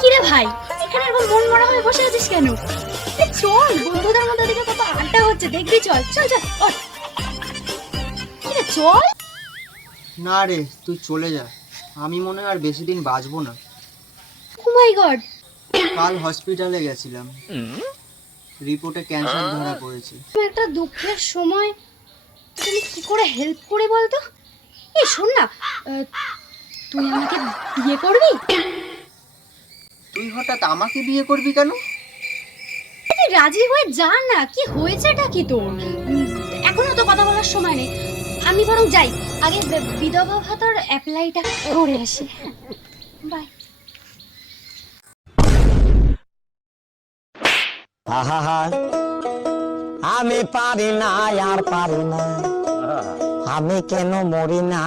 কিরে ভাই, এখানে এরকম মন মরা হয়ে বসে আছিস কেন? চল, বন্ধুদের মধ্যে দিকে কত আড্ডা হচ্ছে দেখবি, চল চল চল। কিরে চল। না রে, তুই চলে যা, আমি মনে হয় আর বেশি দিন বাঁচবো না। ও মাই গড। কাল হসপিটালে গেছিলাম, রিপোর্টে ক্যান্সার ধরা পড়েছে। একটা দুঃখের সময় তুমি কি করে হেল্প করে বলতো? এই শোন না, তুই আমাকে বিয়ে করবি? তুই হঠাৎ আমাকে বিয়ে করবি কেন? তুই রাজি হয়ে যা না, কি হয়েছেটা কি তোর? এখনো তো কথা বলার সময় নেই, আমি বরং যাই, আগে বিধবা ভাতার অ্যাপ্লাইটা করে আসি। বাই। আহা, আমি পারি না আর পারি না, আমি কেন মরি না।